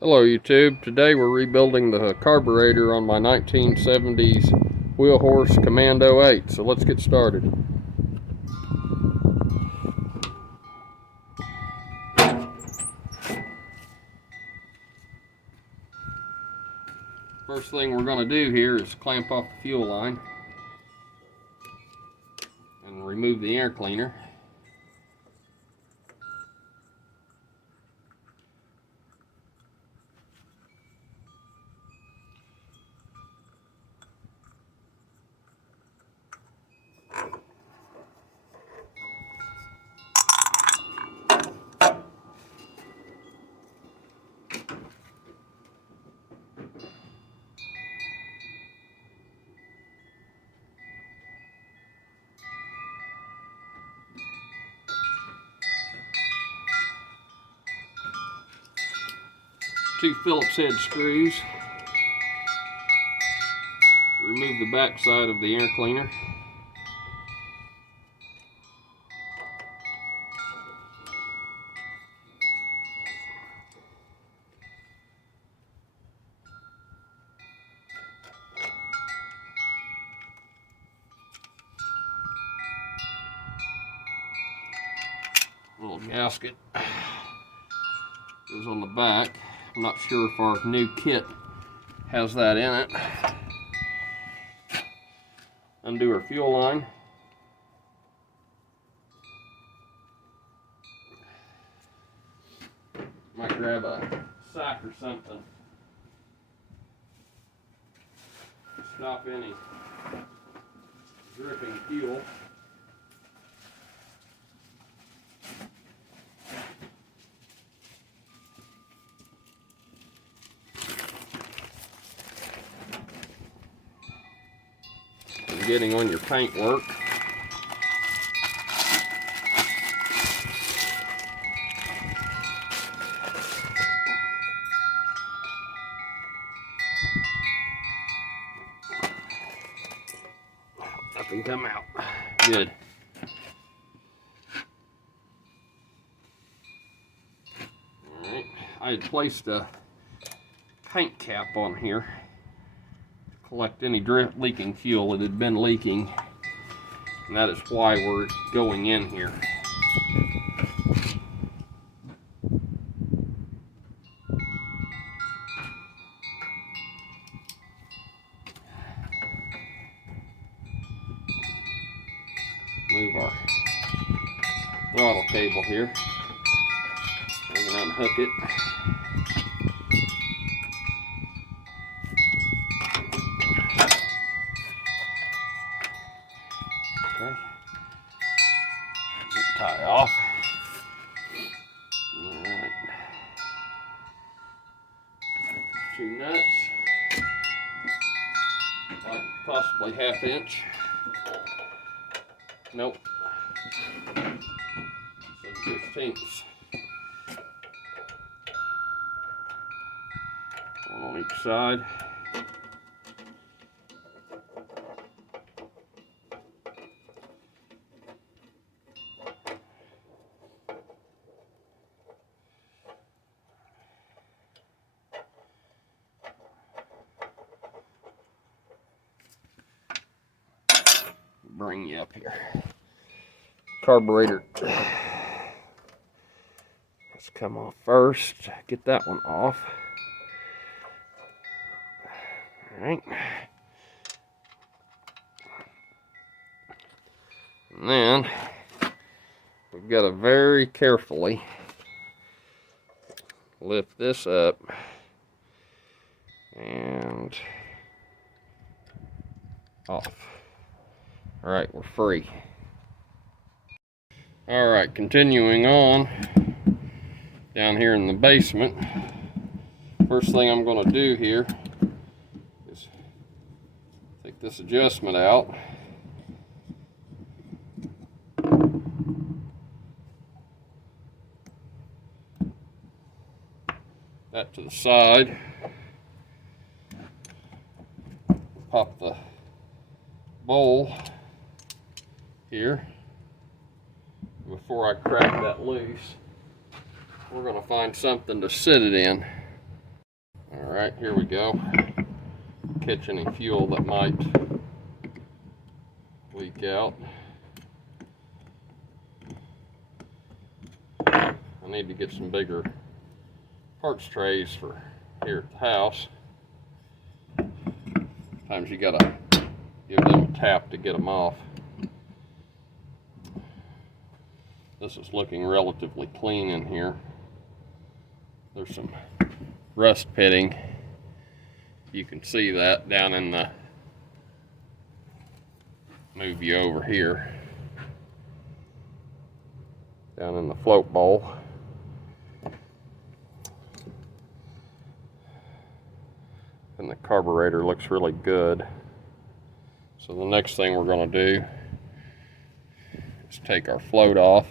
Hello YouTube, today we're rebuilding the carburetor on my 1970s Wheel Horse Commando 8, so let's get started. First thing we're going to do here is clamp off the fuel line and remove the air cleaner. Two Phillips head screws to remove the back side of the air cleaner. Little gasket goes on the back. I'm not sure if our new kit has that in it. Undo our fuel line. Might grab a sack or something. Stop any dripping fuel. And getting on your paint work. Nothing come out. Good. Alright, I had placed a paint cap on here to collect any leaking fuel. It had been leaking, and that is why we're going in here. Move our throttle cable here. I'm going to unhook it. Okay. Zip tie off. Alright. Two nuts. Like possibly ½ inch. Nope. 7/16. One on each side. Bring you up here. Carburetor. Let's come off first. Get that one off. Alright. And then we've got to very carefully lift this up and off. Alright, we're free. Alright, continuing on down here in the basement. First thing I'm going to do here is take this adjustment out. That to the side. Pop the bowl here. Before I crack that loose, we're going to find something to sit it in. Alright, here we go. Catch any fuel that might leak out. I need to get some bigger parts trays for here at the house. Sometimes you gotta give them a tap to get them off. This is looking relatively clean in here. There's some rust pitting. You can see that down in the, move you over here, down in the float bowl. And the carburetor looks really good. So the next thing we're going to do is take our float off.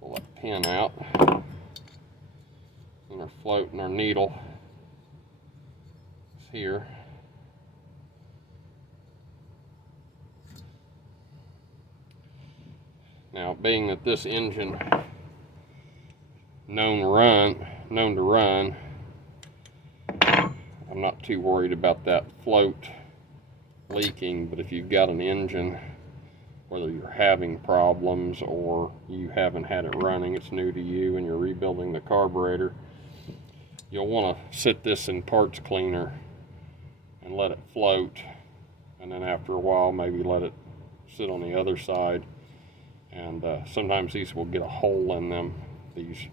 Pull that pin out. And our float and our needle is here. Now, being that this engine known to run, I'm not too worried about that float leaking, but if you've got an engine, whether you're having problems or you haven't had it running, it's new to you and you're rebuilding the carburetor, you'll want to sit this in parts cleaner and let it float, and then after a while maybe let it sit on the other side. And sometimes these will get a hole in them. These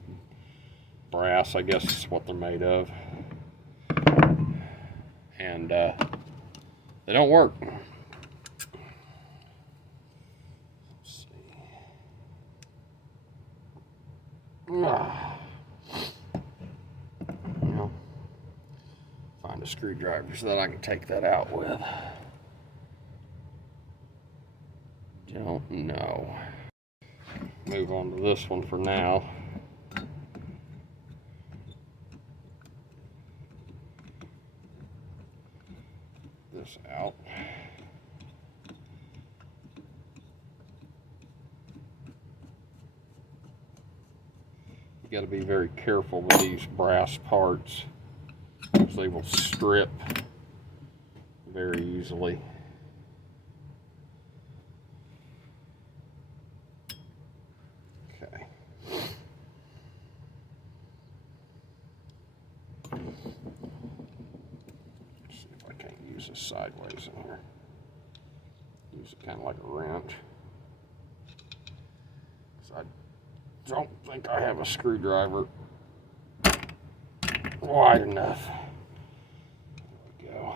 brass, I guess is what they're made of. And they don't work. Let's see. Well, find a screwdriver so that I can take that out with. Don't know. Move on to this one for now. This out. You got to be very careful with these brass parts because they will strip very easily. This sideways in here. Use it kind of like a wrench. I don't think I have a screwdriver wide enough. There we go.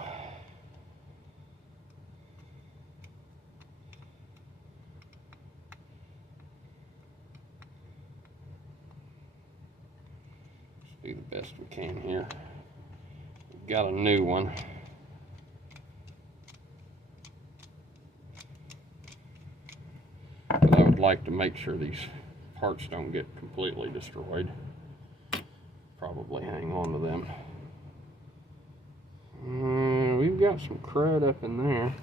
Let's do the best we can here. We've got a new one. Like to make sure these parts don't get completely destroyed. Probably hang on to them. We've got some crud up in there.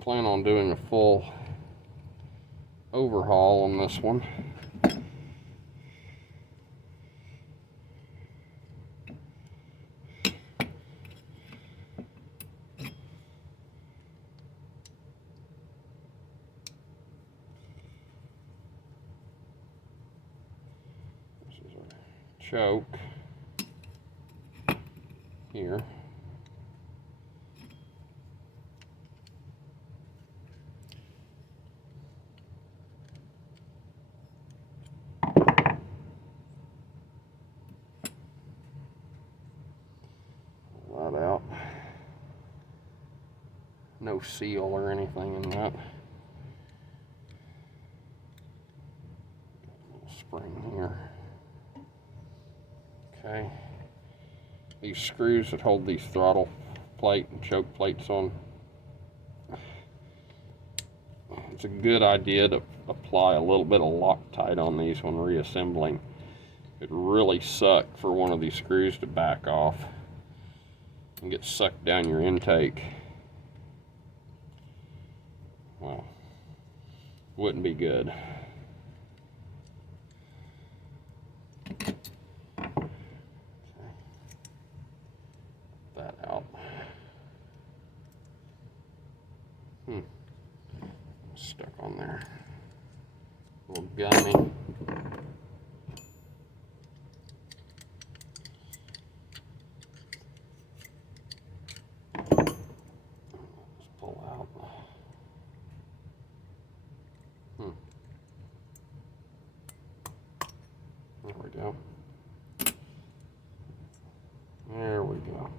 Plan on doing a full overhaul on this one. Choke here. Pull that out. No seal or anything in that. Got a little spring here. Okay, these screws that hold these throttle plate and choke plates on, it's a good idea to apply a little bit of Loctite on these when reassembling. It really sucked for one of these screws to back off. and get sucked down your intake. Well, wouldn't be good. That out. Stuck on there. Little gummy. Let's pull out. There we go. There we go.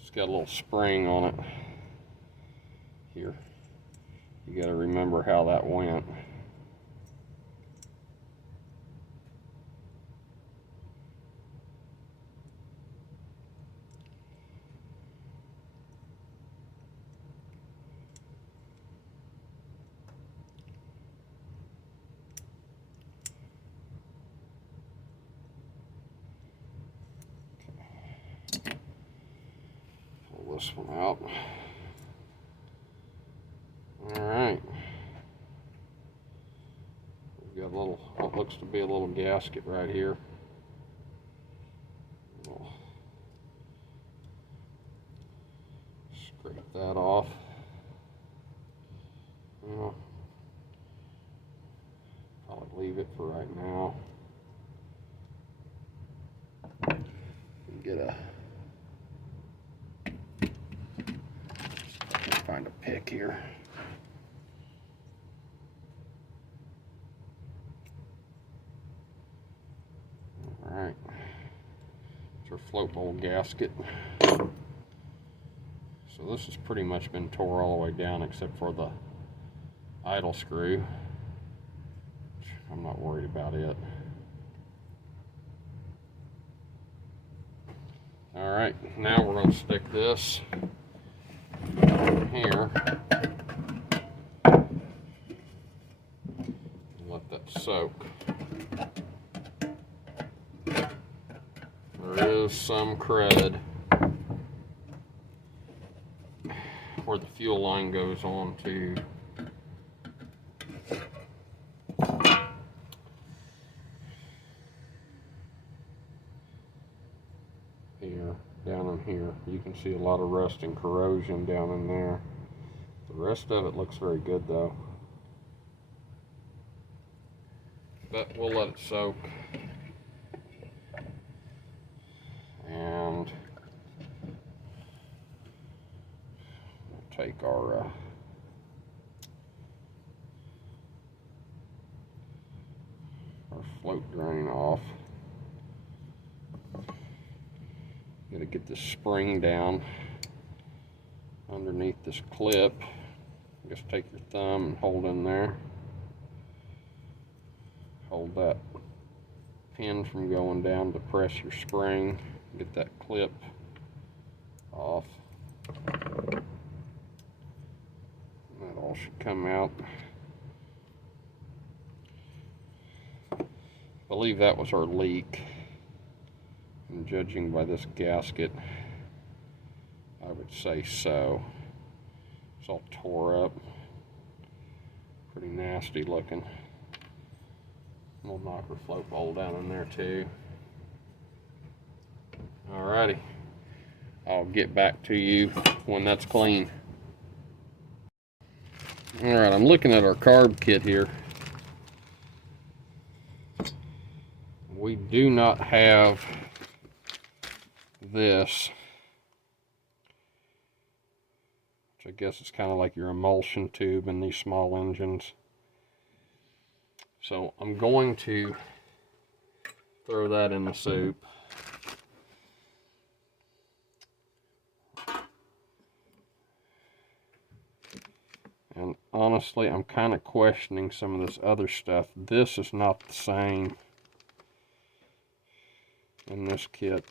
It's got a little spring on it. Here. You got to remember how that went. Pull this one out. Alright. We've got a little, what looks to be a little gasket right here. We'll scrape that off. Well, probably leave it for right now. Get a, find a pick here. Alright, it's our float bowl gasket. So this has pretty much been tore all the way down except for the idle screw. I'm not worried about it. Alright, now we're going to stick this here. Let that soak. There is some crud where the fuel line goes on to here, down in here. You can see a lot of rust and corrosion down in there. The rest of it looks very good though. But we'll let it soak. And we'll take our float drain off. Gotta get this spring down underneath this clip. Just take your thumb and hold in there. Hold that pin from going down to press your spring. Get that clip off. That all should come out. I believe that was our leak. And judging by this gasket, I would say so. It's all tore up. Pretty nasty looking. We'll knock our float bowl down in there too. Alrighty. I'll get back to you when that's clean. Alright, I'm looking at our carb kit here. We do not have this, which I guess is kind of like your emulsion tube in these small engines. So I'm going to throw that in the soup. And honestly, I'm kind of questioning some of this other stuff. This is not the same in this kit.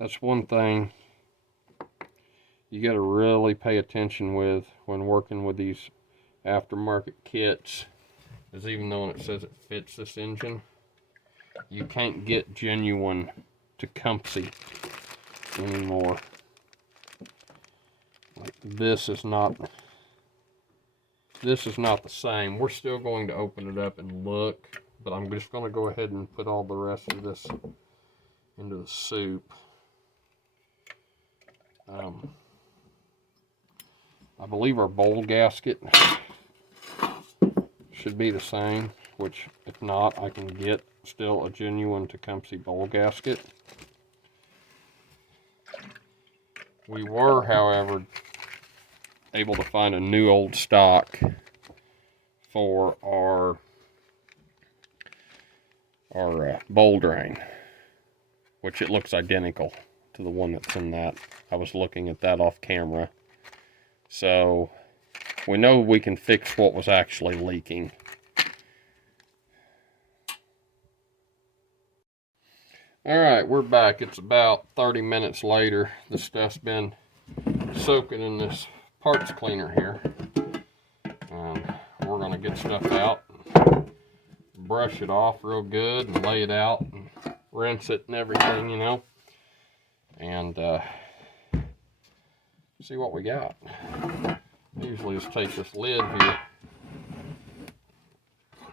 That's one thing you got to really pay attention with when working with these aftermarket kits, is even though it says it fits this engine, you can't get genuine Techumseh anymore. Like this is not the same. We're still going to open it up and look, but I'm just going to go ahead and put all the rest of this into the soup. I believe our bowl gasket should be the same, which if not, I can get still a genuine Techumseh bowl gasket. We were, however, able to find a new old stock for our bowl drain, which it looks identical to the one that's in that. I was looking at that off camera. So we know we can fix what was actually leaking. Alright, we're back. It's about 30 minutes later. The stuff's been soaking in this parts cleaner here. We're going to get stuff out, and brush it off real good, and lay it out, and rinse it and everything, you know. And see what we got. I usually just take this lid here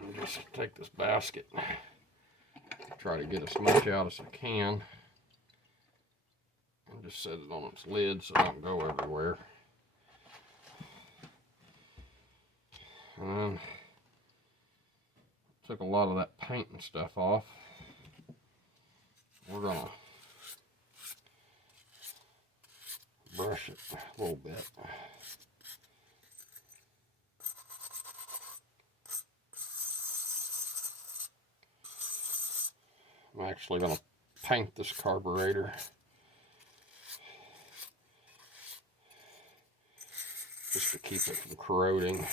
and just take this basket, try to get as much out as I can, and just set it on its lid so it don't go everywhere. And then took a lot of that paint and stuff off. We're gonna brush it a little bit. I'm actually going to paint this carburetor. Just to keep it from corroding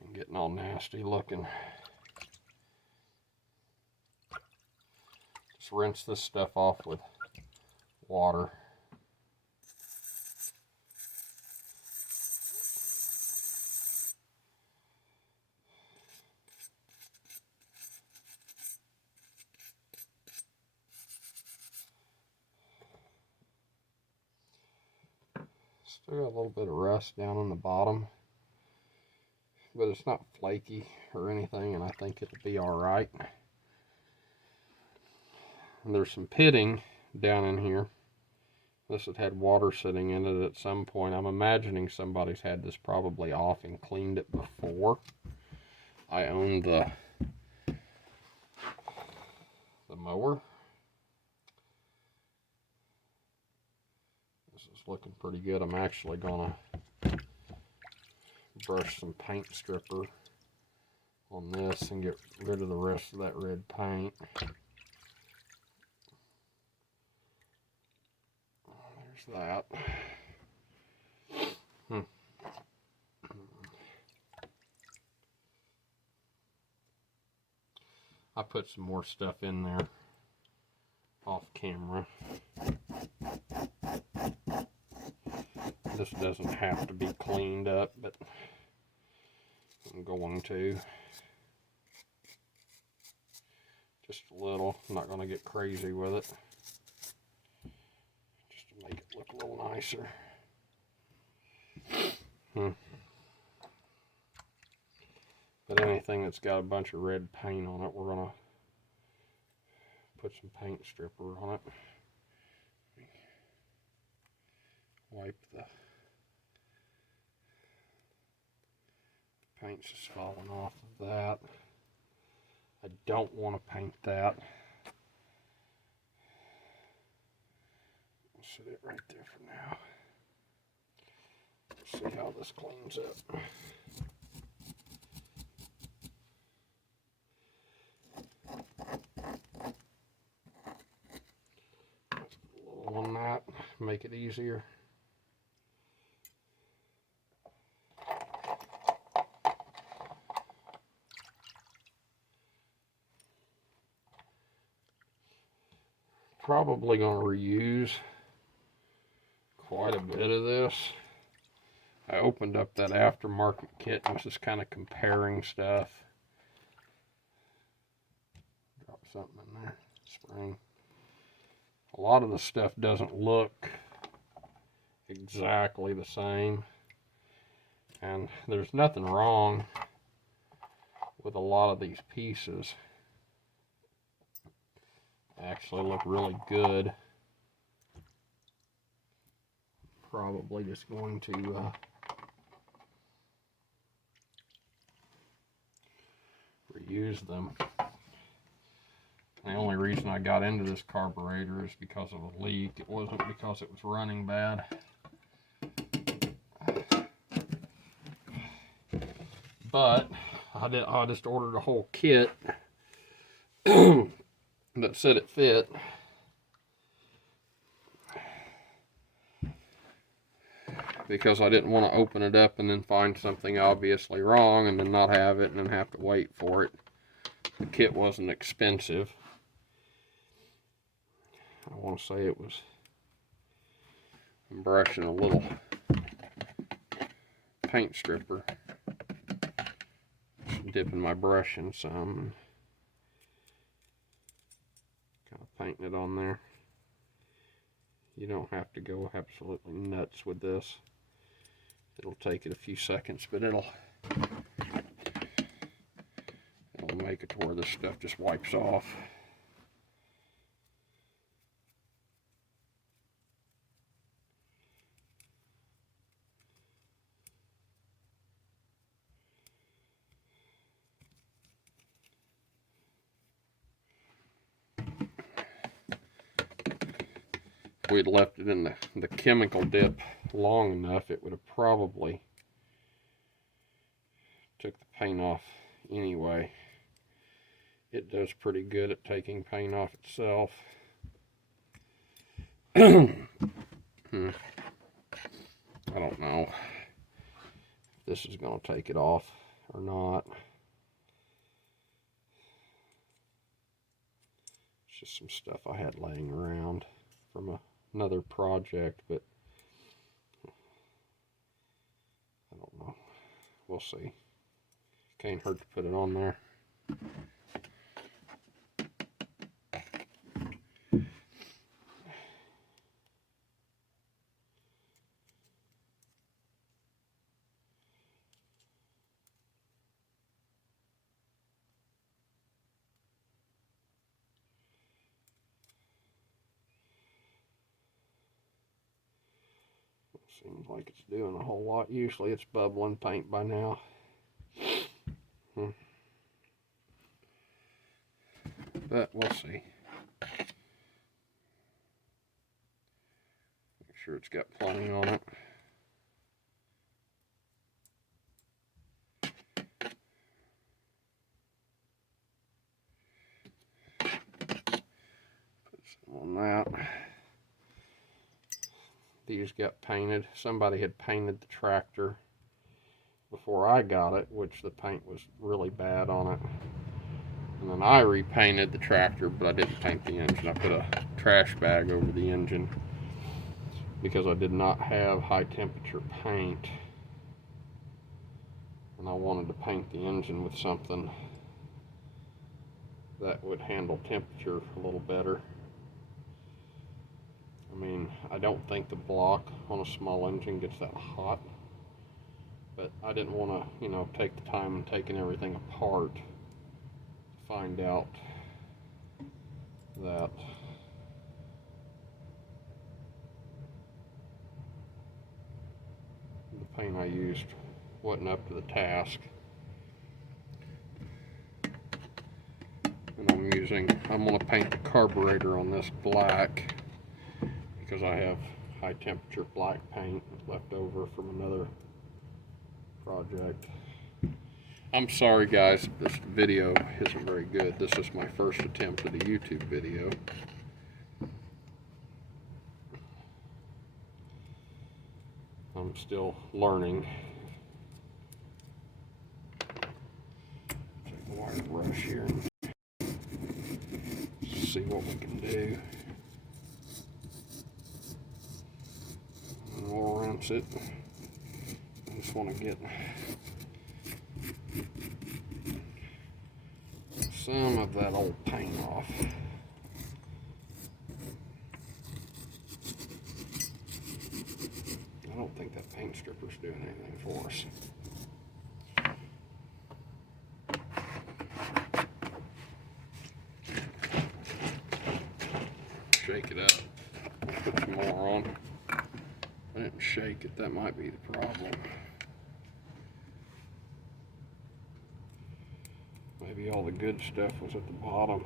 and getting all nasty looking. Just rinse this stuff off with water. Still got a little bit of rust down on the bottom, but it's not flaky or anything, and I think it'll be alright. And there's some pitting down in here. This had had water sitting in it at some point. I'm imagining somebody's had this probably off and cleaned it before. I own the mower. Looking pretty good. I'm actually gonna brush some paint stripper on this and get rid of the rest of that red paint. There's that. I put some more stuff in there off camera. This doesn't have to be cleaned up, but I'm going to. Just a little. I'm not going to get crazy with it. Just to make it look a little nicer. But anything that's got a bunch of red paint on it, we're going to put some paint stripper on it. Wipe the paint's just falling off of that. I don't want to paint that. I'll set it right there for now. Let's see how this cleans up. Let's put a little on that, make it easier. Probably going to reuse quite a bit of this. I opened up that aftermarket kit and was just kind of comparing stuff. Drop something in there. Spring. A lot of the stuff doesn't look exactly the same, and there's nothing wrong with a lot of these pieces. They actually look really good. Probably just going to reuse them. The only reason I got into this carburetor is because of a leak. It wasn't because it was running bad. But I just ordered a whole kit that said it fit. Because I didn't want to open it up and then find something obviously wrong and then not have it and then have to wait for it. The kit wasn't expensive. I want to say it was, I'm brushing a little paint stripper. Just dipping my brush in some. Kind of painting it on there. You don't have to go absolutely nuts with this. It'll take it a few seconds, but it'll make it to where this stuff just wipes off. If we'd left it in the chemical dip long enough, it would have probably took the paint off anyway. It does pretty good at taking paint off itself. I don't know if this is going to take it off or not. It's just some stuff I had laying around from another project, but I don't know. We'll see. Can't hurt to put it on there. Seems like it's doing a whole lot. Usually it's bubbling paint by now. But we'll see. Make sure it's got plenty on it. Put some on that. These got painted. Somebody had painted the tractor before I got it, which the paint was really bad on it. And then I repainted the tractor, but I didn't paint the engine. I put a trash bag over the engine because I did not have high temperature paint. And I wanted to paint the engine with something that would handle temperature a little better. I mean, I don't think the block on a small engine gets that hot, but I didn't want to, you know, take the time and taking everything apart to find out that the paint I used wasn't up to the task. And I'm going to paint the carburetor on this black because I have high temperature black paint left over from another project. I'm sorry guys, this video isn't very good. This is my first attempt at a YouTube video. I'm still learning. Take a wire brush here and see what we can do. And we'll rinse it. I just want to get some of that old paint off. doing anything for us. Shake it up. Put some more on. I didn't shake it, that might be the problem. Maybe all the good stuff was at the bottom.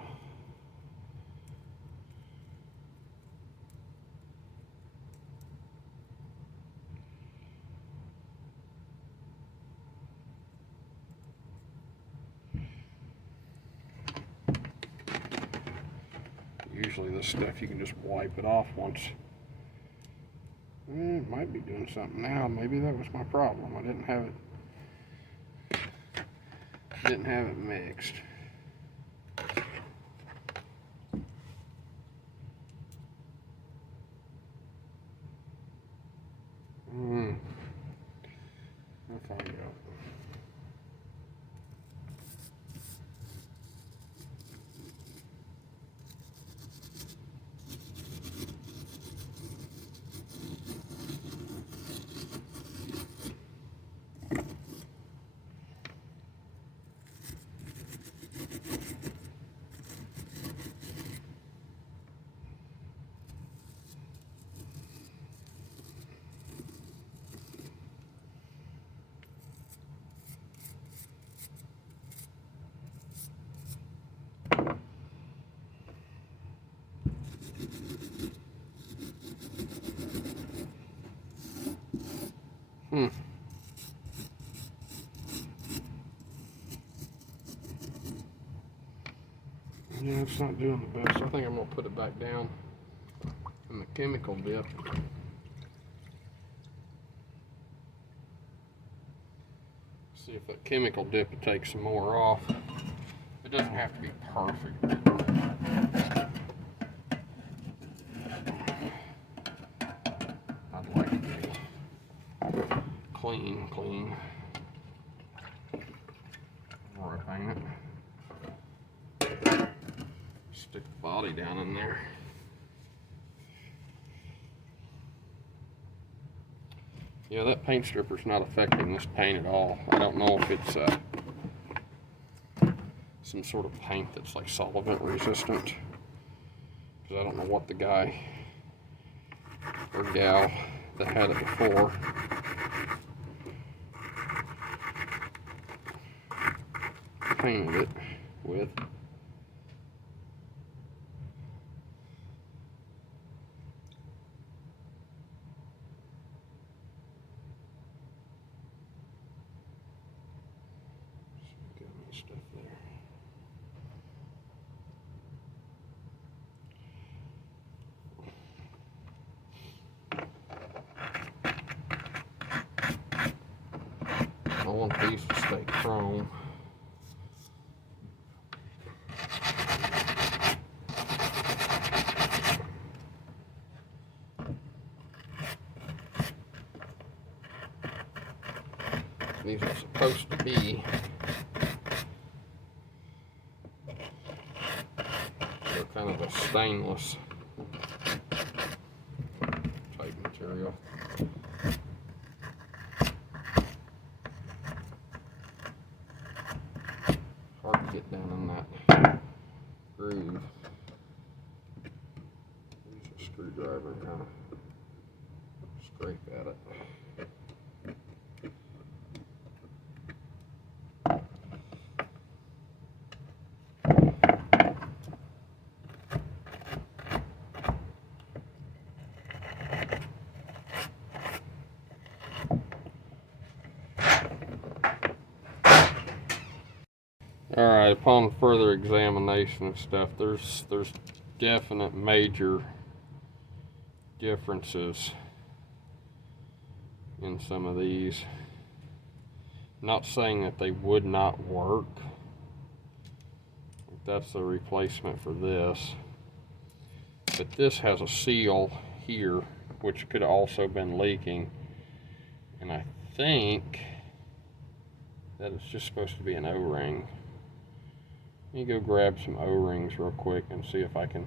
Usually this stuff you can just wipe it off once. It might be doing something now. Maybe that was my problem. I didn't have it mixed. I'll find out. Yeah, it's not doing the best. I think I'm going to put it back down in the chemical dip. See if that chemical dip will take some more off. It doesn't have to be perfect. I'd like it to be clean. Or I paint it. Stick the body down in there. Yeah, that paint stripper's not affecting this paint at all. I don't know if it's some sort of paint that's like solvent resistant, because I don't know what the guy or gal that had it before painted it with. Stuff there. I want these to stay chrome. These are supposed to be kind of a stainless type material. Hard to get down in that groove. Use a screwdriver and kind of scrape at it. Alright, upon further examination of stuff, there's definite major differences in some of these. Not saying that they would not work. That's the replacement for this. But this has a seal here, which could also been leaking. And I think that it's just supposed to be an O-ring. Let me go grab some O-rings real quick and see if I can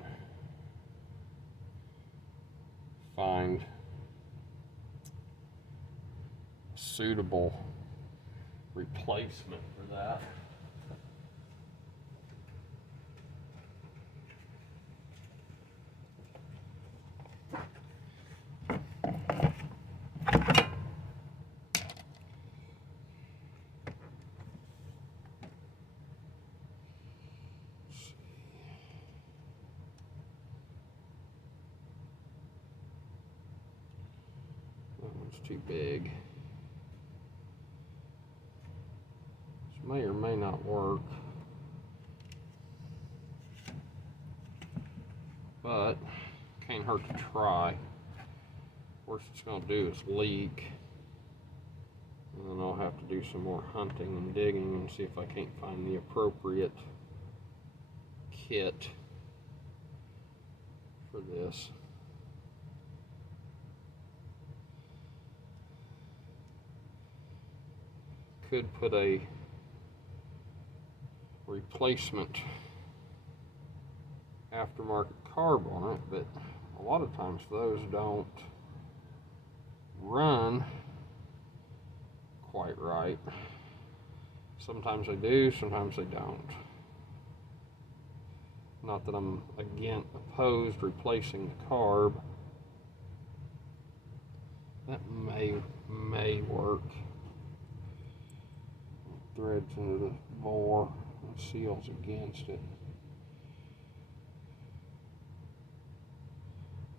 find a suitable replacement for that. That one's too big. This may or may not work, but can't hurt to try. Worst it's going to do is leak, and then I'll have to do some more hunting and digging and see if I can't find the appropriate kit for this. Could put a replacement aftermarket carb on it, but a lot of times those don't run quite right. Sometimes they do, sometimes they don't. Not that I'm opposed replacing the carb. That may work. Threads into the bore and seals against it.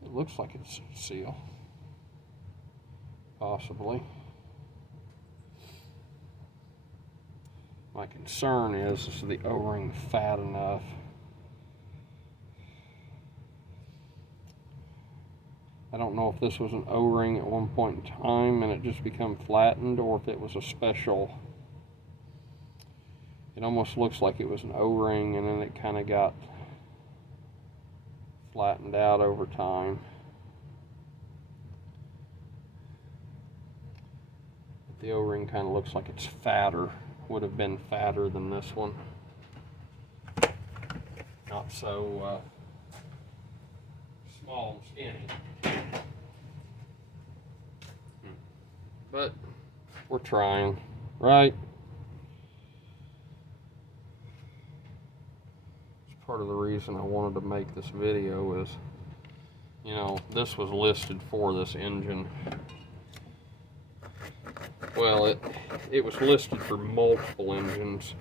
It looks like it's a seal. Possibly. My concern is the O-ring fat enough? I don't know if this was an O-ring at one point in time and it just become flattened, or if it was a special. It almost looks like it was an O-ring and then it kind of got flattened out over time. But the O-ring kind of looks like it's fatter. Would have been fatter than this one. Not so small and skinny. But we're trying, right? Part of the reason I wanted to make this video is, you know, this was listed for this engine. Well, it was listed for multiple engines,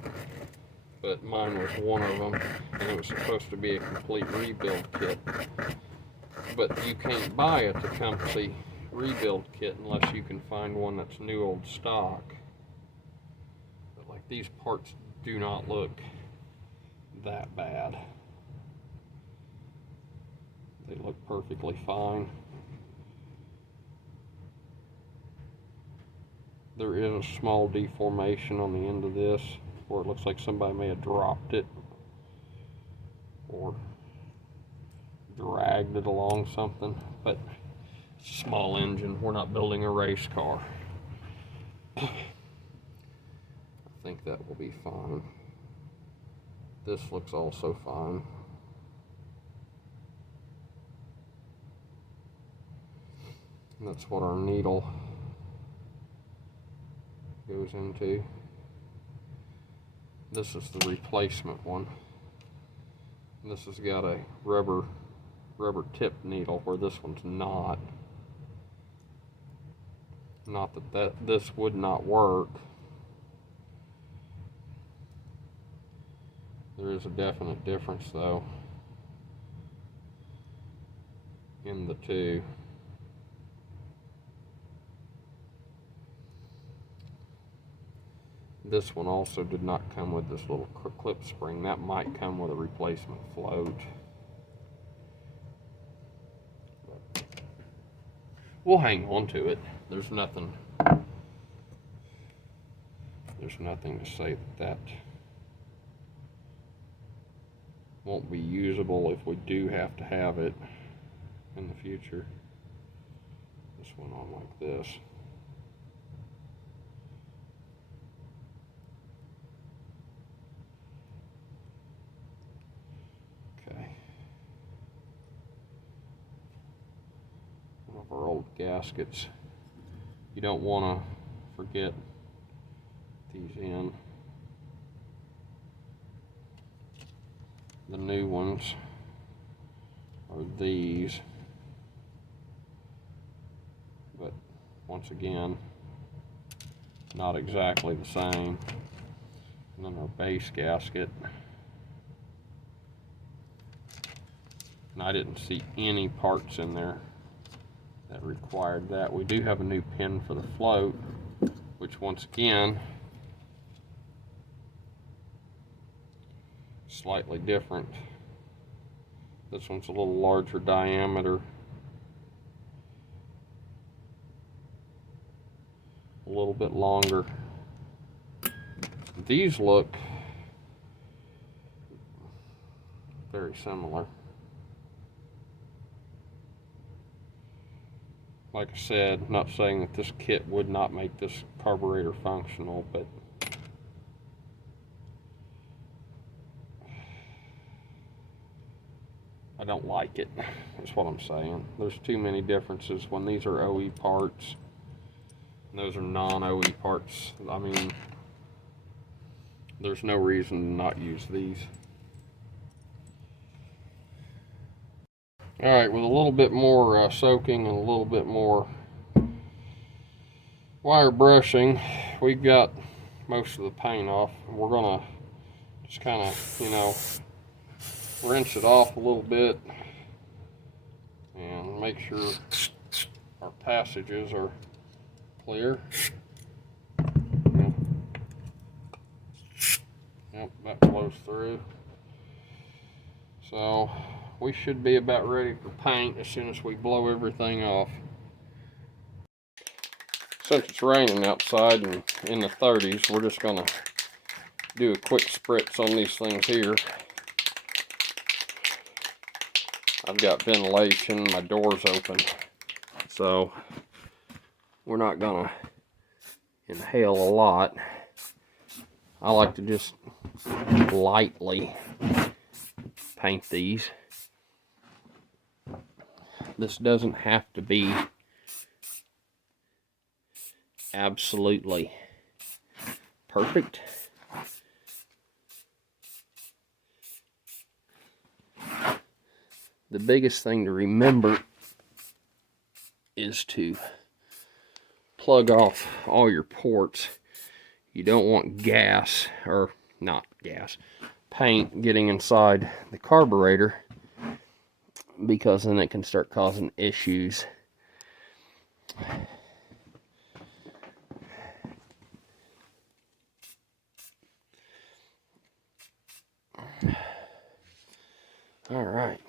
but mine was one of them, and it was supposed to be a complete rebuild kit. But you can't buy a Techumseh rebuild kit unless you can find one that's new old stock. But like, these parts do not look that bad. They look perfectly fine. There is a small deformation on the end of this where it looks like somebody may have dropped it or dragged it along something, but it's a small engine. We're not building a race car. I think that will be fine. This looks also fine. And that's what our needle goes into. This is the replacement one. And this has got a rubber tip needle where this one's not. Not that this would not work. There is a definite difference though in the two. This one also did not come with this little clip spring. That might come with a replacement float. But we'll hang on to it. There's nothing to say that won't be usable if we do have to have it in the future. This went on like this. Okay. One of our old gaskets. You don't want to forget these in. The new ones are these, but once again, not exactly the same. And then our base gasket. And I didn't see any parts in there that required that. We do have a new pin for the float, which once again, slightly different. This one's a little larger diameter, a little bit longer. These look very similar. Like I said, not saying that this kit would not make this carburetor functional, but I don't like it, is what I'm saying. There's too many differences when these are OE parts and those are non-OE parts. I mean, there's no reason to not use these. Alright, with a little bit more soaking and a little bit more wire brushing, we got most of the paint off. We're gonna just kind of, you know, rinse it off a little bit and make sure our passages are clear. Yep, that flows through. So we should be about ready for paint as soon as we blow everything off. Since it's raining outside and in the 30s, we're just gonna do a quick spritz on these things here. I've got ventilation, my door's open, so we're not gonna inhale a lot. I like to just lightly paint these. This doesn't have to be absolutely perfect. The biggest thing to remember is to plug off all your ports. You don't want gas, or not gas, paint getting inside the carburetor, because then it can start causing issues. All right,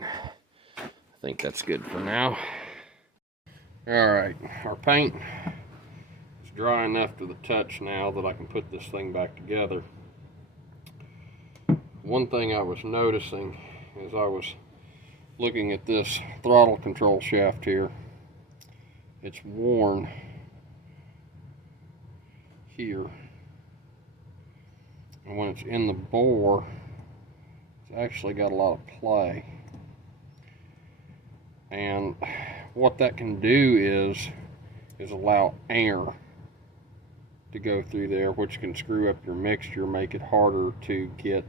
I think that's good for now. All right, our paint is dry enough to the touch now that I can put this thing back together. One thing I was noticing as I was looking at this throttle control shaft here, it's worn here, and when it's in the bore, it's actually got a lot of play. And what that can do is allow air to go through there, which can screw up your mixture, make it harder to get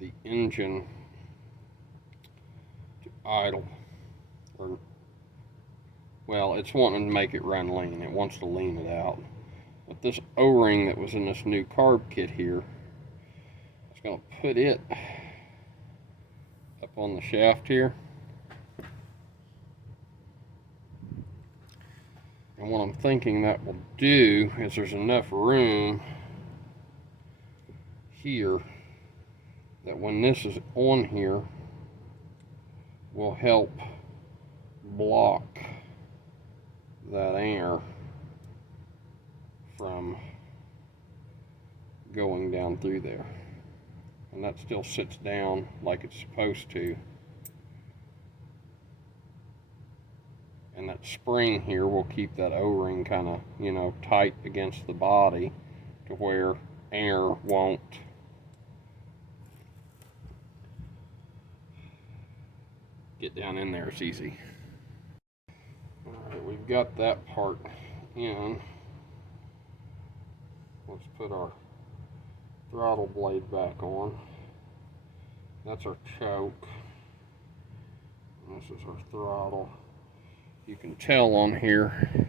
the engine to idle. Or, well, it's wanting to make it run lean. It wants to lean it out. But this O-ring that was in this new carb kit here, I was going to put it up on the shaft here. And what I'm thinking that will do is there's enough room here that when this is on here, will help block that air from going down through there. And that still sits down like it's supposed to. And that spring here will keep that O-ring kind of, you know, tight against the body to where air won't get down in there as easy. Alright, we've got that part in. let's put our throttle blade back on. That's our choke. And this is our throttle. You can tell on here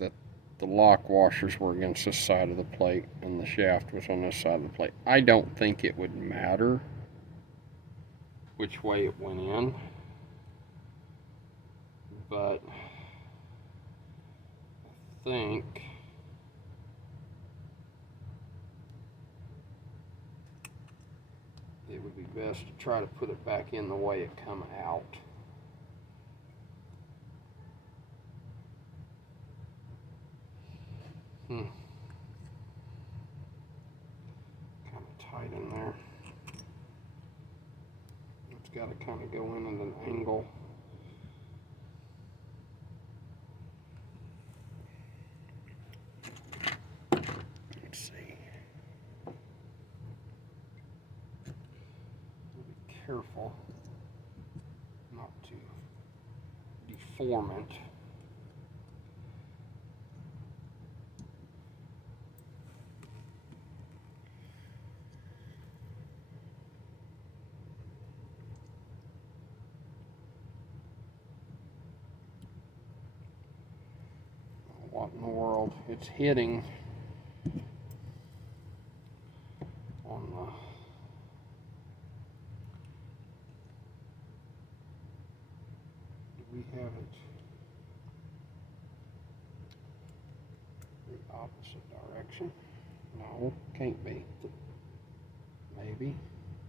that the lock washers were against this side of the plate and the shaft was on this side of the plate. I don't think it would matter which way it went in, but I think it would be best to try to put it back in the way it come out. Kind of tight in there. It's got to kind of go in at an angle. Let's see. Be careful not to deform it. What in the world? It's hitting on the do we have it the opposite direction? No, can't be. Maybe.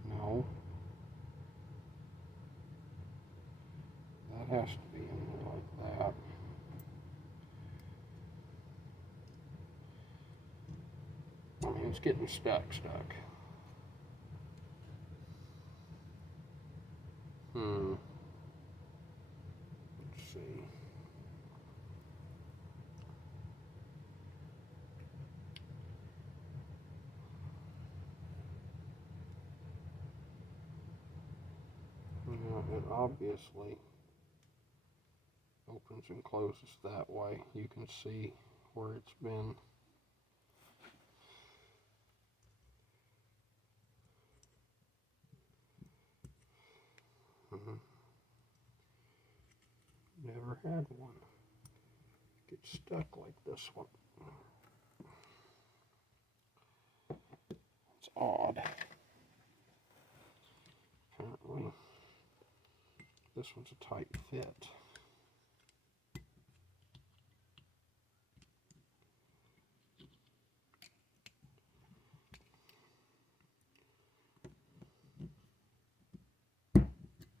No. That has to be in there like that. I mean, it's getting stuck. Let's see. It obviously opens and closes that way. You can see where it's been. Never had one get stuck like this one. It's odd. Apparently, this one's a tight fit.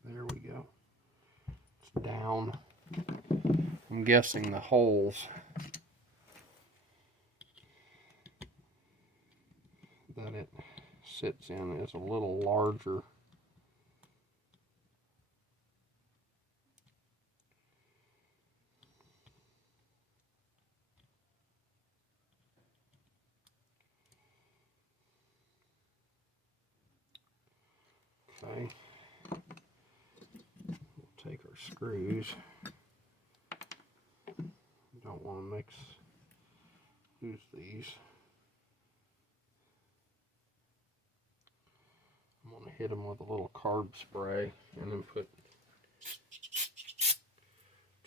There we go. It's down. I'm guessing the holes that it sits in is a little larger. Okay. We'll take our screws. Don't want to lose these. I'm going to hit them with a little carb spray and then put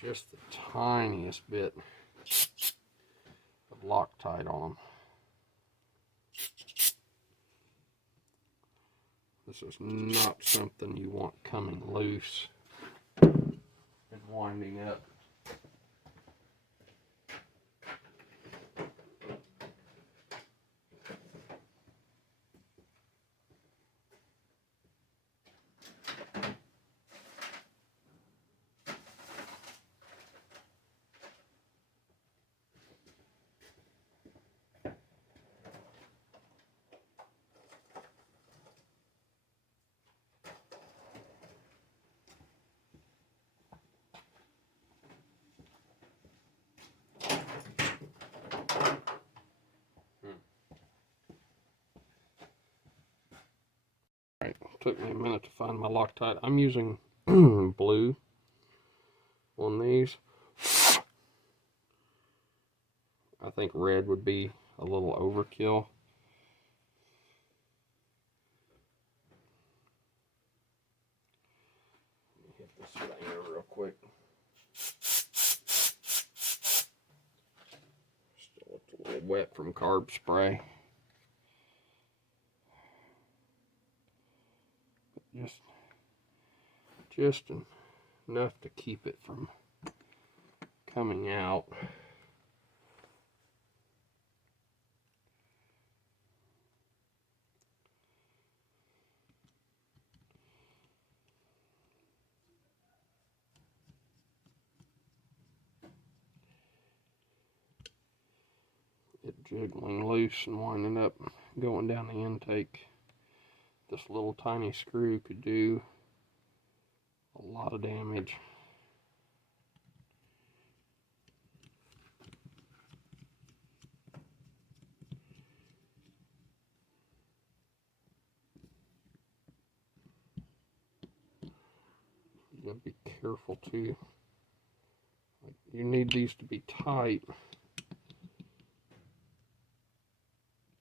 just the tiniest bit of Loctite on them. This is not something you want coming loose and winding up. Right, took me a minute to find my Loctite. I'm using blue on these. I think red would be a little overkill. Hit this thing here real quick. Still looks a little wet from carb spray. Just enough to keep it from coming out. It jiggling loose and winding up going down the intake. This little tiny screw could do a lot of damage. You gotta be careful too. You need these to be tight.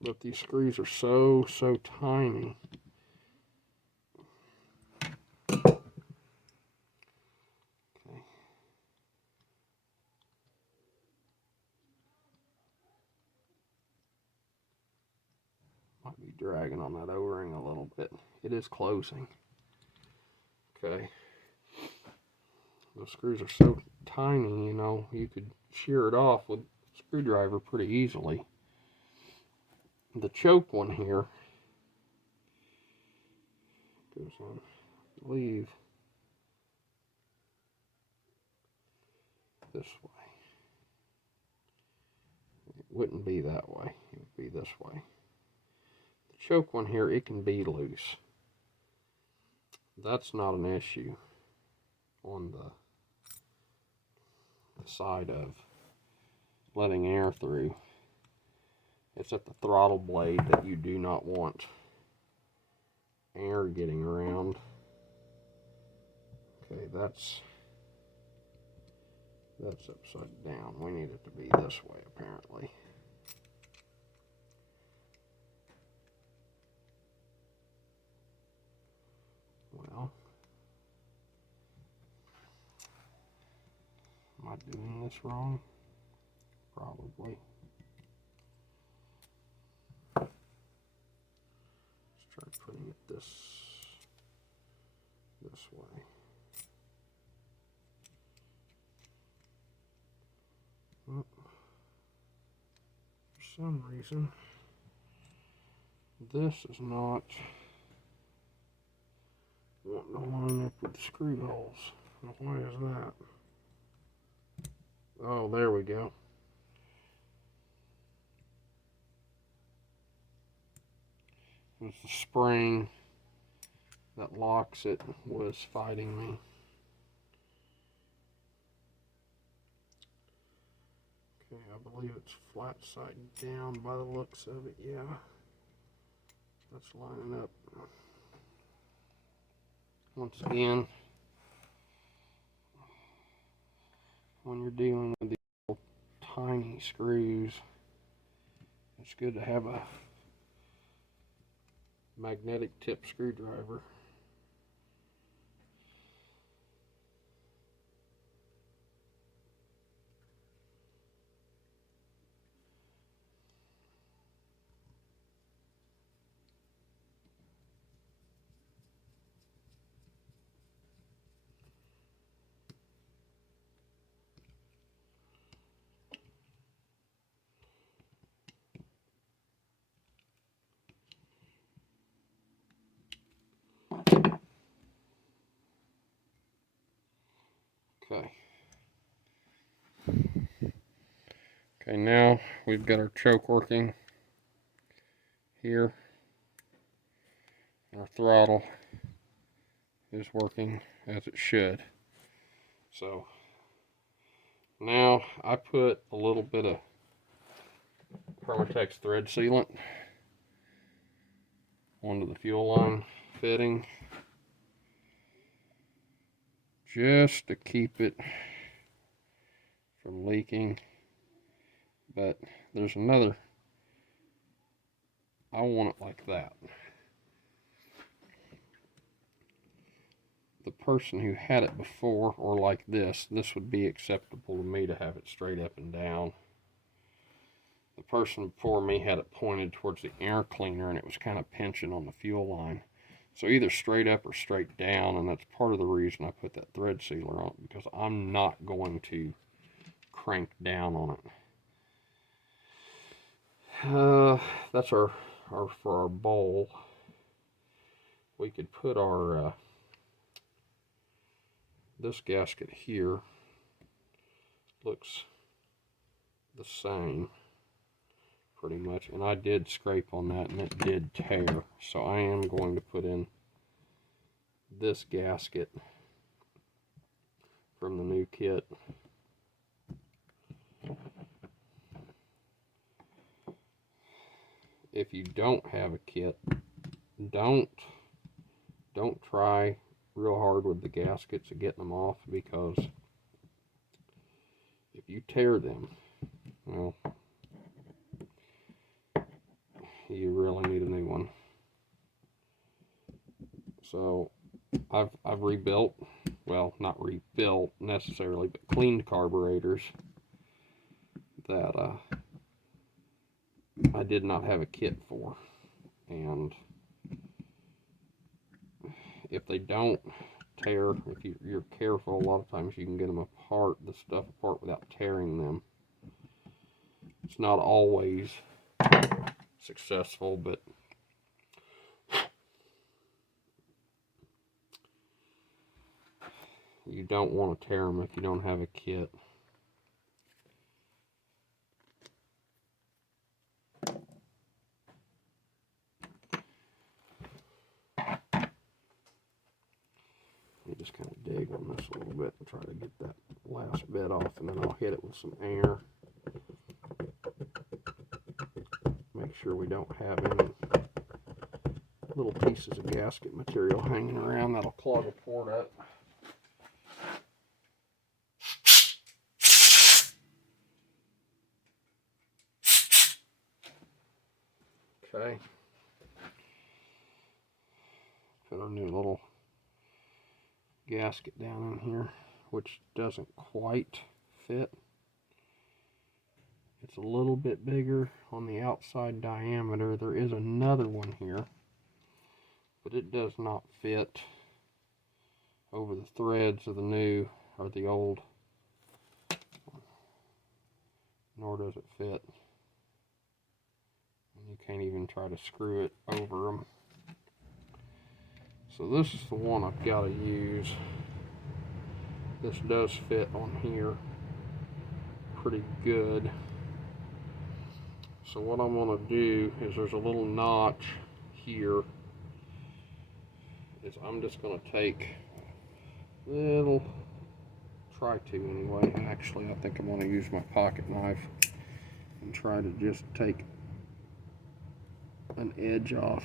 But these screws are so tiny. Okay. Might be dragging on that O-ring a little bit. It is closing. Okay. The screws are so tiny, you know, you could shear it off with a screwdriver pretty easily. The choke one here goes on, I believe, this way. It wouldn't be that way, it would be this way. The choke one here, it can be loose. That's not an issue on the side of letting air through. It's at the throttle blade that you do not want air getting around. Okay, that's upside down. We need it to be this way, apparently. Well, am I doing this wrong? Probably. Let's try putting it this way. Well, for some reason, this is not wanting to line up with the screw holes. Now, why is that? Oh, there we go. It's the spring that locks it was fighting me. Okay, I believe it's flat side down by the looks of it, yeah. That's lining up. Once again, when you're dealing with these little tiny screws, it's good to have a magnetic tip screwdriver. Okay. Okay, now we've got our choke working here. Our throttle is working as it should. So now I put a little bit of Permatex thread sealant onto the fuel line fitting just to keep it from leaking. but there's another. I want it like that. The person who had it before, or like this would be acceptable to me to have it straight up and down. The person before me had it pointed towards the air cleaner, and it was kind of pinching on the fuel line. So either straight up or straight down, and that's part of the reason I put that thread sealer on it, because I'm not going to crank down on it. That's our for our bowl. We could put our this gasket here. Looks the same pretty much, and I did scrape on that and it did tear, so I am going to put in this gasket from the new kit. If you don't have a kit, don't try real hard with the gaskets of getting them off, because if you tear them, well, you really need a new one. So I've rebuilt, well, not rebuilt necessarily, but cleaned carburetors that I did not have a kit for, and if they don't tear, if you're careful, a lot of times you can get them apart, the stuff apart, without tearing them. It's not always successful, but you don't want to tear them if you don't have a kit. You just kind of dig on this a little bit and try to get that last bit off, and then I'll hit it with some air. Make sure we don't have any little pieces of gasket material hanging around that'll clog a port up. Okay. Put our new little gasket down in here, which doesn't quite fit. It's a little bit bigger on the outside diameter. There is another one here, but it does not fit over the threads of the new or the old, nor does it fit. And you can't even try to screw it over them. So this is the one I've got to use. This does fit on here pretty good. So what I'm going to do is, there's a little notch here, is I'm just going to take try to anyway, actually I think I'm going to use my pocket knife and try to just take an edge off.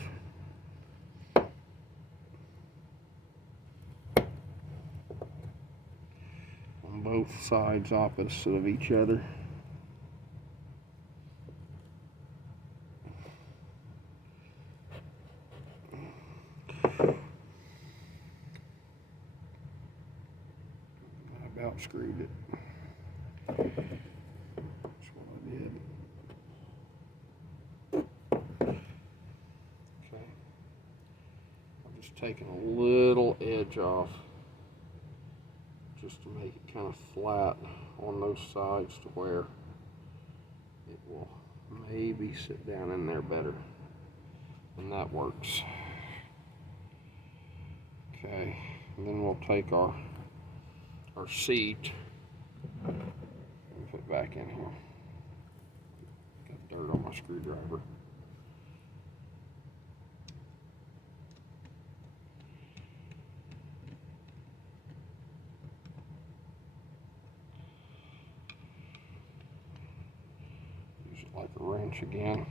On both sides opposite of each other. I about screwed it. That's what I did. Okay. I'm just taking a little edge off, just to make it kind of flat on those sides to where it will maybe sit down in there better, and that works. Okay, and then we'll take our seat and put it back in here. Got dirt on my screwdriver. Like a wrench again.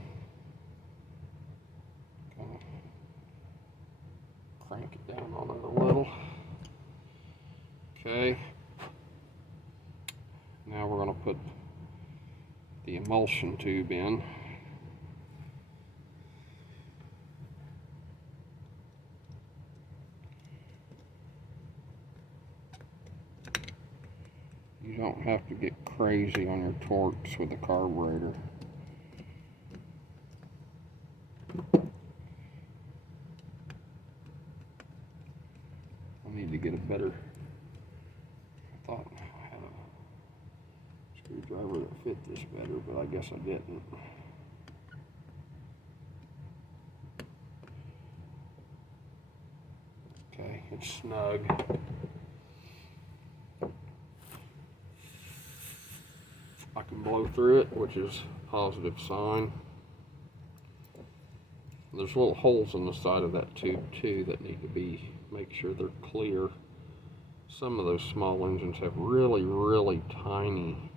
Kind of crank it down on it a little. Okay. Now we're going to put the emulsion tube in. You don't have to get crazy on your torques with the carburetor. I need to get a better, I thought I had a screwdriver that fit this better, but I guess I didn't. Okay, it's snug. I can blow through it, which is a positive sign. There's little holes in the side of that tube too that need to be, make sure they're clear. Some of those small engines have really, really tiny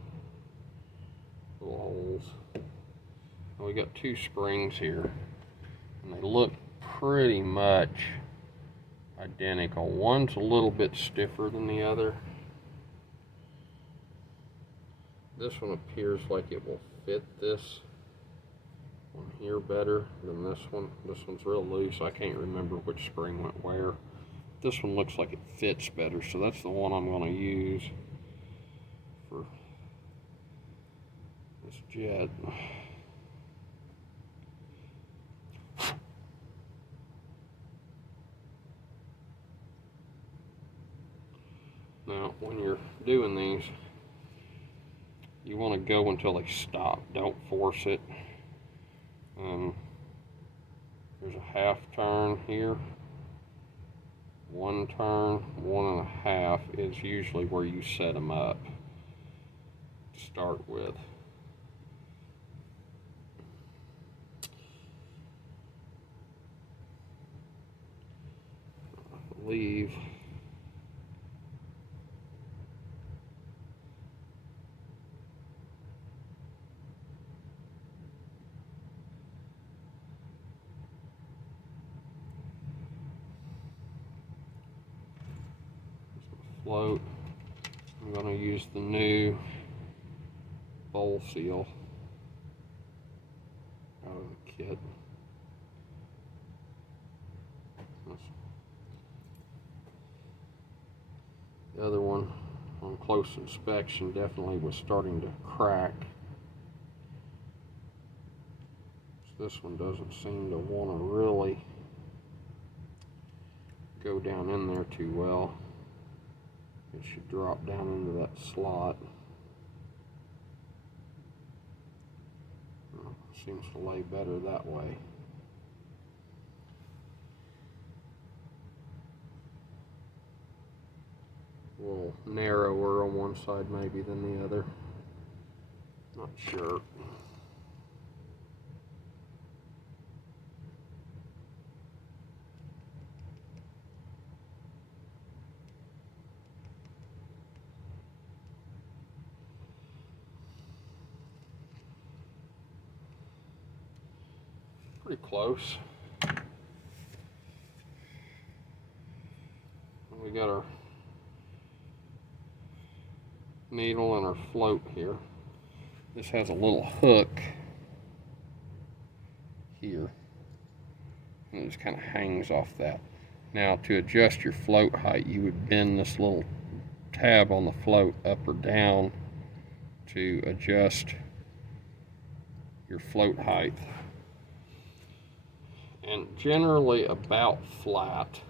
little holes. And we got two springs here, and they look pretty much identical. One's a little bit stiffer than the other. This one appears like it will fit this one here better than this one. This one's real loose. I can't remember which spring went where. This one looks like it fits better, so that's the one I'm going to use for this jet. Now, when you're doing these, you want to go until they stop. Don't force it. There's a half turn here. One turn, 1.5 is usually where you set them up to start with. I believe float. I'm going to use the new bowl seal out of the kit. The other one, on close inspection, definitely was starting to crack. This one doesn't seem to want to really go down in there too well. It should drop down into that slot. Seems to lay better that way. A little narrower on one side maybe than the other. Not sure. Pretty close. We got our needle and our float here. This has a little hook here, and it just kind of hangs off that. Now, to adjust your float height, you would bend this little tab on the float up or down to adjust your float height. And generally about flat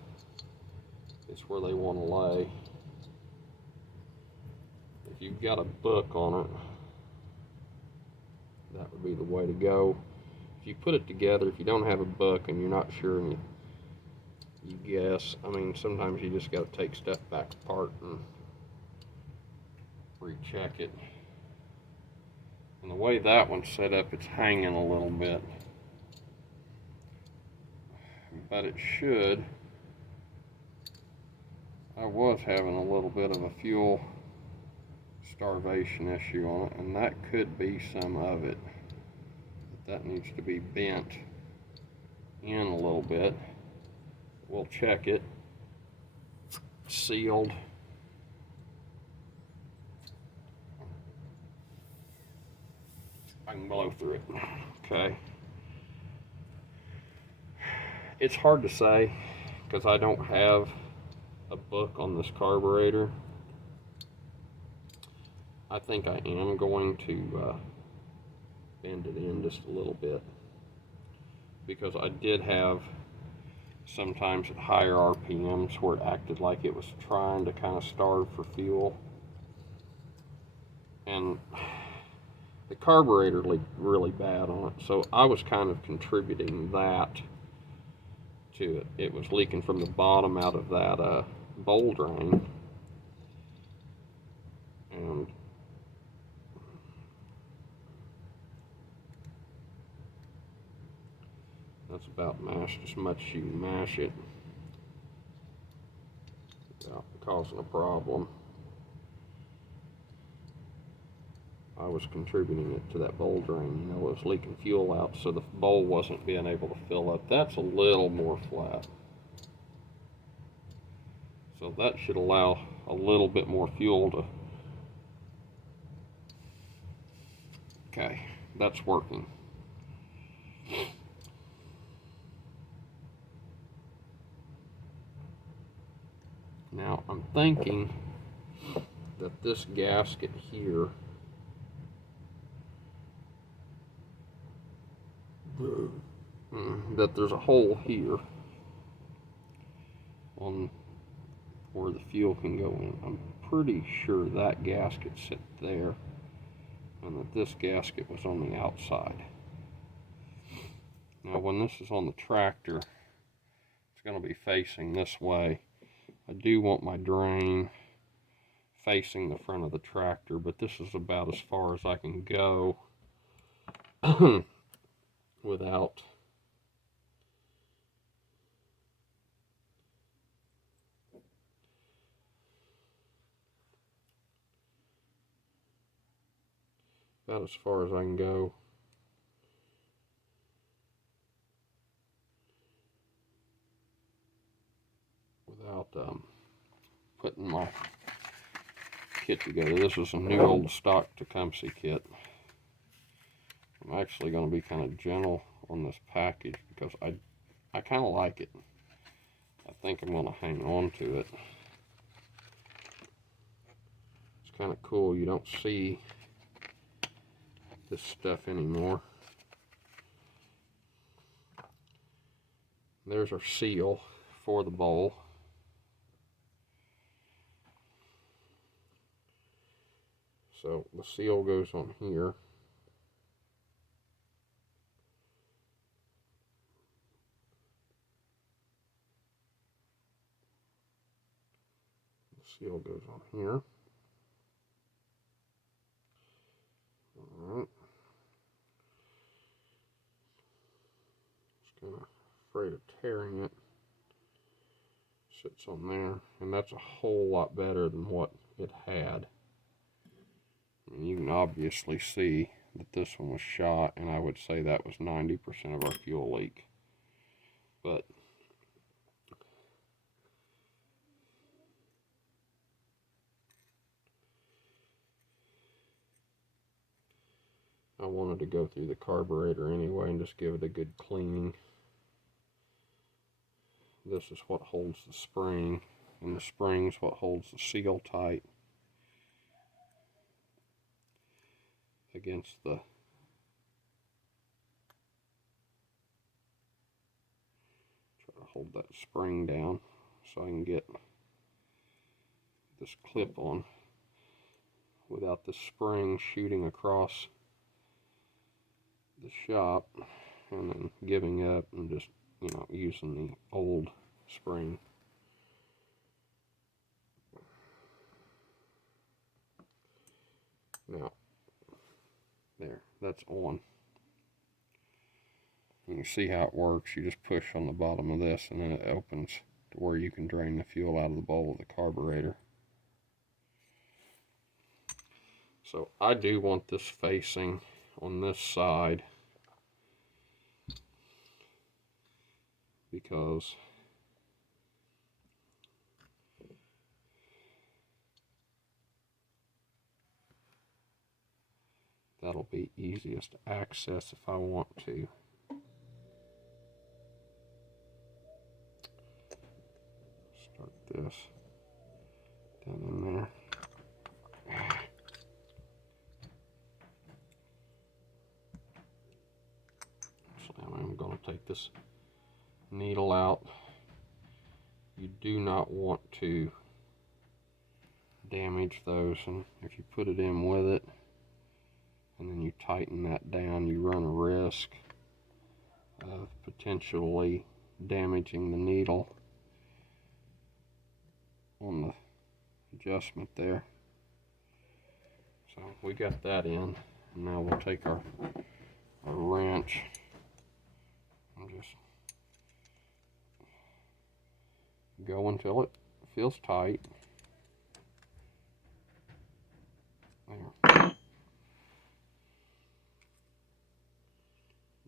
is where they want to lay. If you've got a book on it, that would be the way to go. If you put it together, if you don't have a book and you're not sure and you guess, I mean, sometimes you just got to take stuff back apart and recheck it. And the way that one's set up, it's hanging a little bit. But it should. I was having a little bit of a fuel starvation issue on it, and that could be some of it. That needs to be bent in a little bit. We'll check it. Sealed. I can blow through it. Okay. It's hard to say because I don't have a book on this carburetor. I think I am going to bend it in just a little bit because I did have sometimes at higher RPMs where it acted like it was trying to kind of starve for fuel, and the carburetor leaked really bad on it, so I was kind of contributing that to it. It was leaking from the bottom out of that bowl drain, and that's about mashed as much as you can mash it without causing a problem. I was contributing it to that bowl drain. You know, it was leaking fuel out, so the bowl wasn't being able to fill up. That's a little more flat. So that should allow a little bit more fuel to... Okay, that's working. Now I'm thinking that this gasket here that there's a hole here on where the fuel can go in. I'm pretty sure that gasket sits there and that this gasket was on the outside. Now when this is on the tractor, it's going to be facing this way. I do want my drain facing the front of the tractor, but this is about as far as I can go without about as far as I can go without putting my kit together. This is a new old stock Techumseh kit. I'm actually going to be kind of gentle on this package because I kind of like it. I think I'm going to hang on to it. It's kind of cool. You don't see this stuff anymore. There's our seal for the bowl. So the seal goes on here. The seal goes on here. Alright. Just kind of afraid of tearing it. Sits on there, and that's a whole lot better than what it had. And you can obviously see that this one was shot, and I would say that was 90% of our fuel leak. But I wanted to go through the carburetor anyway and just give it a good cleaning. This is what holds the spring, and the spring's what holds the seal tight against the try to hold that spring down so I can get this clip on without the spring shooting across the shop and then giving up and just, you know, using the old spring. Now, there, that's on. You can see how it works. You just push on the bottom of this and then it opens to where you can drain the fuel out of the bowl of the carburetor. So I do want this facing on this side because That'll be easiest to access if I want to. Start this down in there. So I'm going to take this needle out. You do not want to damage those, and if you put it in with it and then you tighten that down, you run a risk of potentially damaging the needle on the adjustment there. So we got that in, and now we'll take our wrench and just go until it feels tight. There.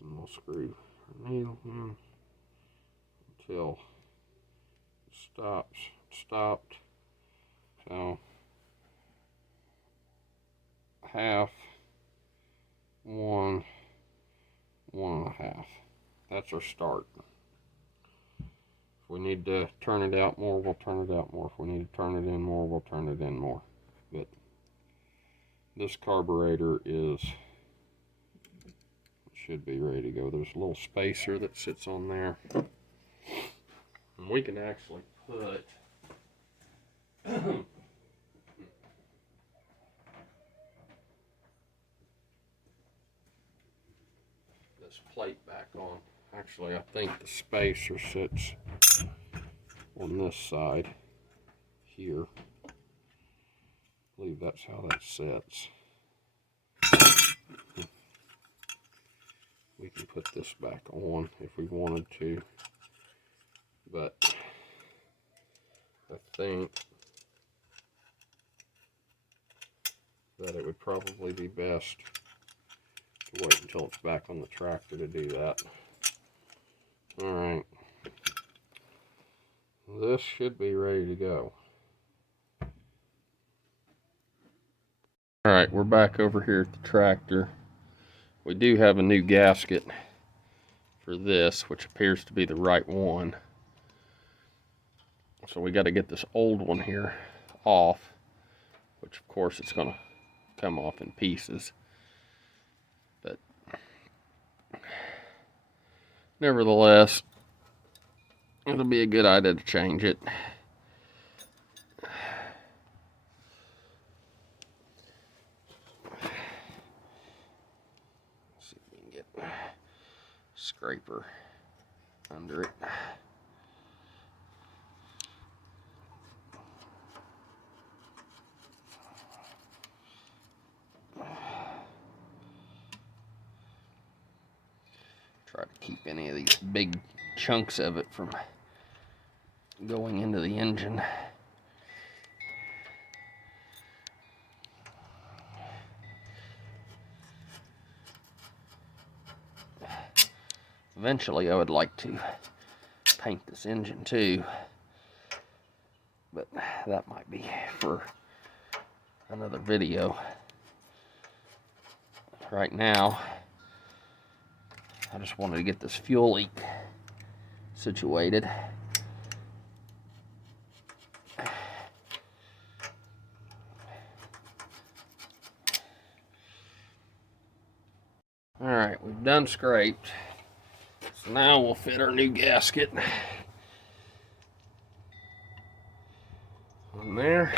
And we'll screw our needle in until it stops. It stopped. So half, one, 1.5. That's our start. If we need to turn it out more, we'll turn it out more. If we need to turn it in more, we'll turn it in more. But this carburetor should be ready to go. There's a little spacer that sits on there. And we can actually put this plate back on. Actually, I think the spacer sits on this side here. I believe that's how that sits. We can put this back on if we wanted to, but I think that it would probably be best to wait until it's back on the tractor to do that. Alright, this should be ready to go. Alright, we're back over here at the tractor. We do have a new gasket for this, which appears to be the right one. So we got to get this old one here off, which of course it's going to come off in pieces. But nevertheless, it'll be a good idea to change it. See if we can get a scraper under it. Try to keep any of these big chunks of it from going into the engine. Eventually I would like to paint this engine too, but that might be for another video. Right now, I just wanted to get this fuel leak situated. Alright, we've done scraped. So now we'll fit our new gasket on there.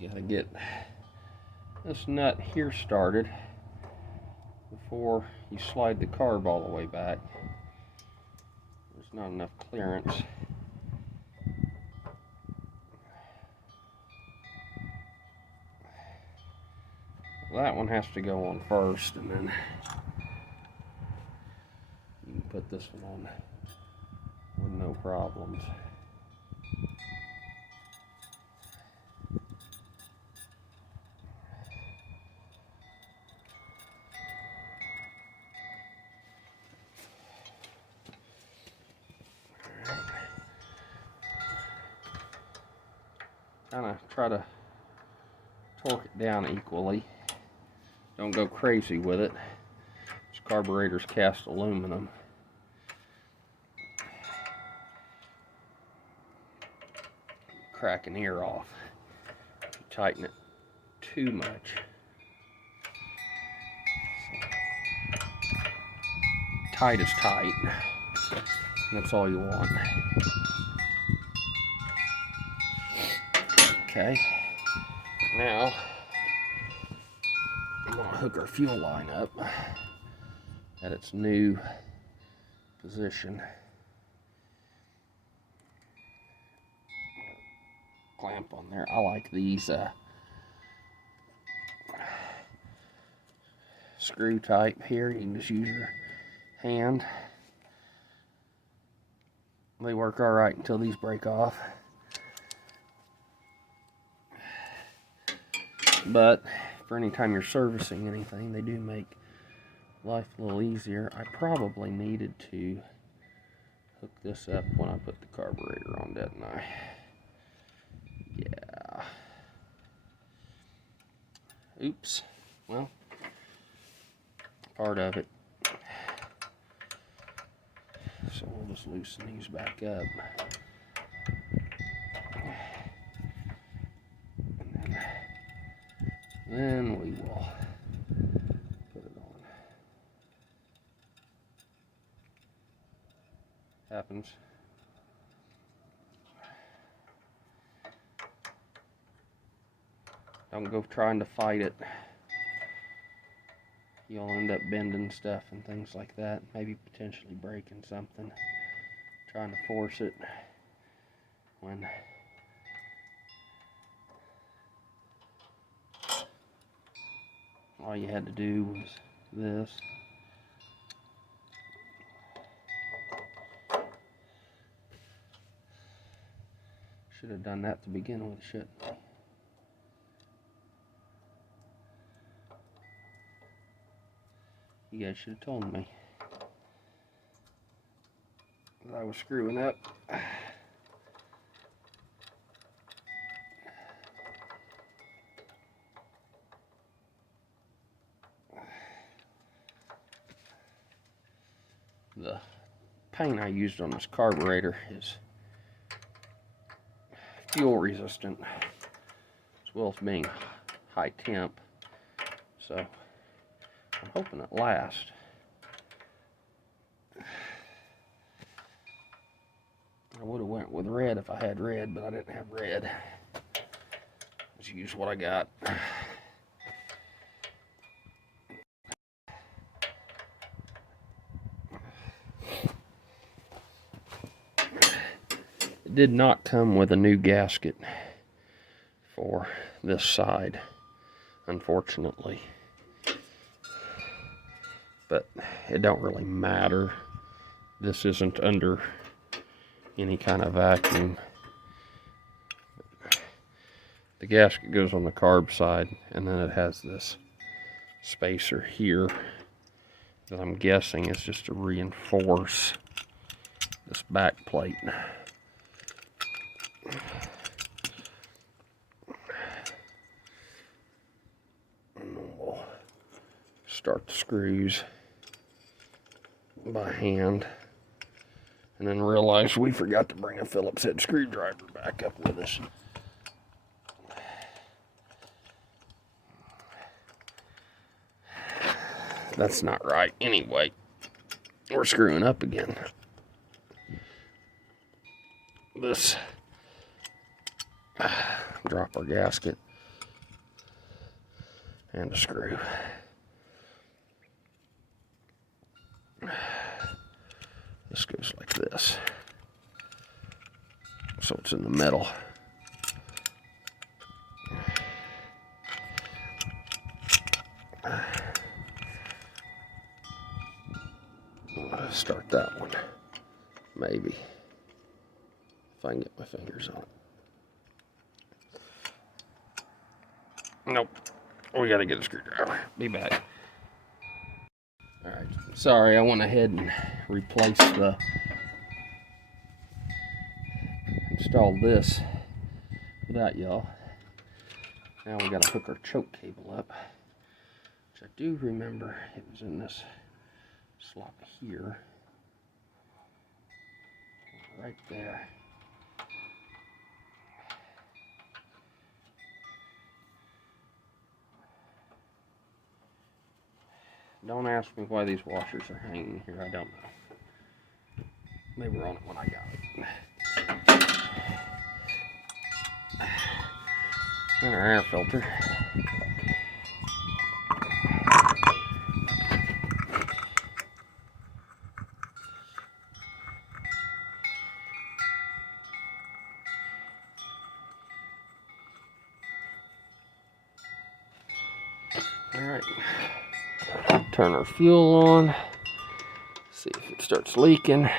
You gotta get this nut here started before you slide the carb all the way back. There's not enough clearance. That one has to go on first, and then you can put this one on with no problems. kind of try to torque it down equally. Don't go crazy with it. This carburetor's cast aluminum. Crack an ear off. If you tighten it too much. Tight is tight. That's all you want. Okay. Now, I'm going to hook our fuel line up at its new position. Clamp on there. I like these screw type here. You can just use your hand. They work all right until these break off. But for any time you're servicing anything, they do make life a little easier. I probably needed to hook this up when I put the carburetor on, didn't I? Yeah. Oops. Well, part of it. So we'll just loosen these back up. And then we will put it on. Happens. Don't go trying to fight it. You'll end up bending stuff and things like that. Maybe potentially breaking something. Trying to force it when all you had to do was this. Should have done that to begin with, shouldn't I? You guys should have told me that I was screwing up. The paint I used on this carburetor is fuel resistant as well as being high temp, so I'm hoping it lasts. I would have went with red if I had red, but I didn't have red. Just use what I got. It did not come with a new gasket for this side, unfortunately. But it don't really matter. This isn't under any kind of vacuum. The gasket goes on the carb side, and then it has this spacer here that I'm guessing is just to reinforce this back plate. And we'll start the screws by hand, and then realize we forgot to bring a Phillips head screwdriver back up with us. That's not right. Anyway, we're screwing up again. This, drop our gasket and a screw. This goes like this, so it's in the middle. Start that one, maybe, if I can get my fingers on it. Nope, we gotta get a screwdriver. Be back. Alright, sorry, I went ahead and installed this for that, y'all. Now we gotta hook our choke cable up, which I do remember it was in this slot here, right there. Don't ask me why these washers are hanging here, I don't know. They were on it when I got it. And our air filter. Alright. Turn our fuel on. See if it starts leaking.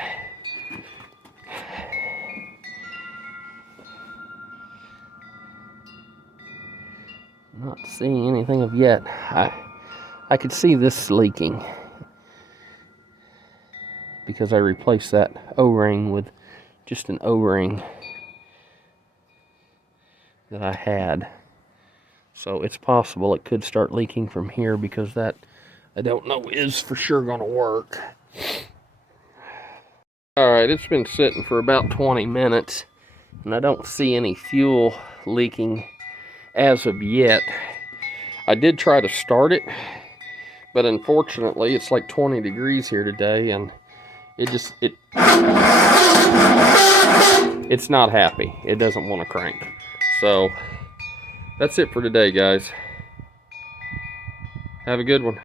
Not seeing anything of yet. I could see this leaking because I replaced that O-ring with just an O-ring that I had. So it's possible it could start leaking from here because that, I don't know, is for sure going to work. Alright, it's been sitting for about 20 minutes and I don't see any fuel leaking as of yet. I did try to start it, but unfortunately it's like 20 degrees here today and it's not happy. It doesn't want to crank. So that's it for today, guys. Have a good one.